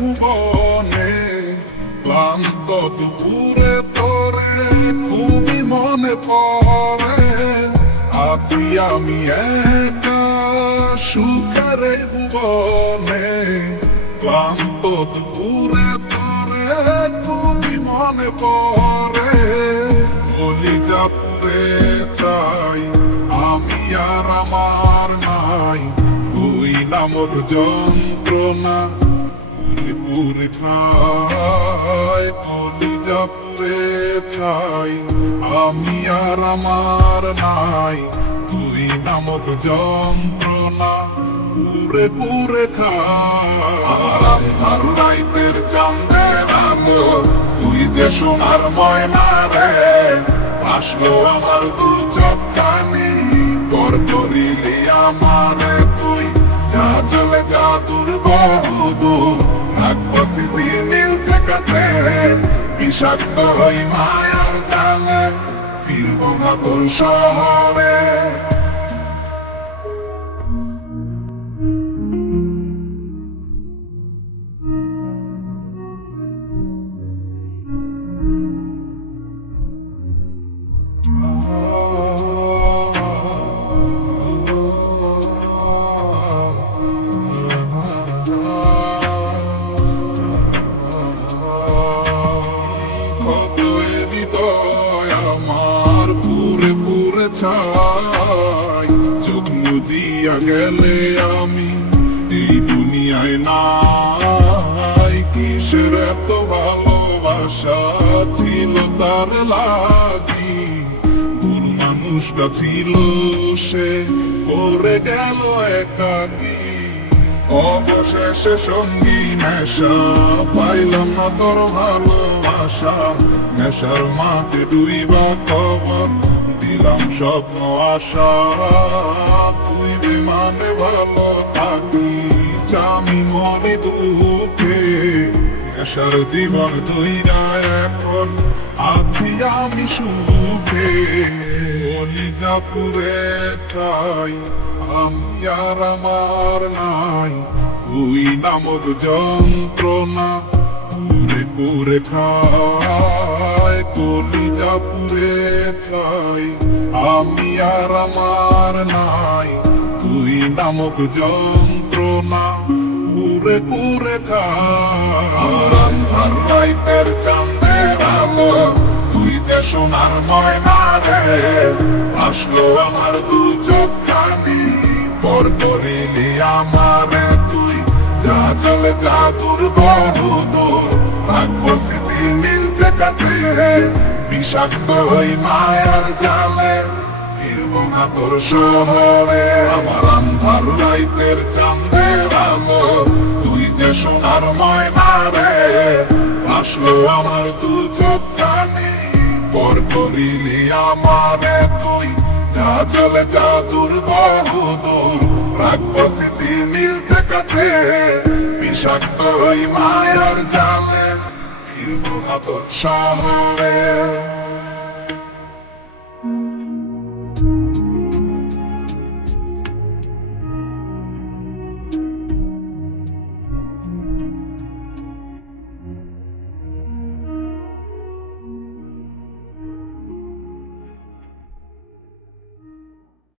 ভুবনে ক্লান্ত দুপুরে তোরে খুবই মনে পড়ে। আছি আমি একা সুখের ভুবনে ক্লান্ত দুপুরে তোরে খুবই মনে পড়ে। কলিজা পুড়ে চাই আমি আর আমার নাই, তুই নামক যন্ত্রণা পুরে পুরে খায়। কলিজা পুড়ে চাই আমি আর আমার নাই, তুই নামক যন্ত্রণা পুরে পুরে খায়। আমার রাইতের চাঁদের আলো তুই যে সোনার ময়না রে, আসলো আমার দু চোখ কানি তোর করিলি আমারে তুই। যা চলে যা দূর বহুদূর, থাকবো স্মৃতি নীলচে কাছে, বিষাক্ত হই মায়ার জালে ফিরবো না তোর শহরে। আমার পুরে পুরে ছাই, চোখ মুজিয়া গেলে আমি এই দুনিয়ায় নাই। কিসের এত ভালোবাসা ছিল তার লাগি, ভুল মানুষটা ছিল সে করে গেল একাকি। অবশেষে সঙ্গী নেশা পাইলাম না তোর ভালোবাসা, নেশার মাঝে ডুইবা খবর দিলাম স্বপ্ন আশা। তুই বিমানে ভালো থাকিস আমি মরি দুঃখে, নেশার জীবন তুই না এখন আছি আমি সুখে। কলিজা পুড়ে চাই আমি আর আমার নাই, তুই নামক যন্ত্রণা পুরে পুরে খায়। কলিজা পুড়ে চাই আমি আর আমার নাই, তুই নামক যন্ত্রণা পুরে পুরে খায়। রাইতের চাঁদের আলো তুই যে সোনার ময়না রে, আসলো আমার দু চোখ কানি পর করিলি আমারে তুই। যা চলে যা দূর বহুদূর, থাকবো স্মৃতি নীলচে কাছে, বিষাক্ত হই মায়ার জালে ফিরবো না তোর শহরে। আমার আন্ধার রাইতের চাঁদের আলো তুই যে সোনার ময়না রে, আসলো আমার দু চোখ কানি পর করিলি আমারে তুই। যা চলে যা দূর বহুদূর, রাখবো স্মৃতি নীলচে কাছে, বিষাক্ত হই মায়ার জালে ফিরবো না তোর শহরে।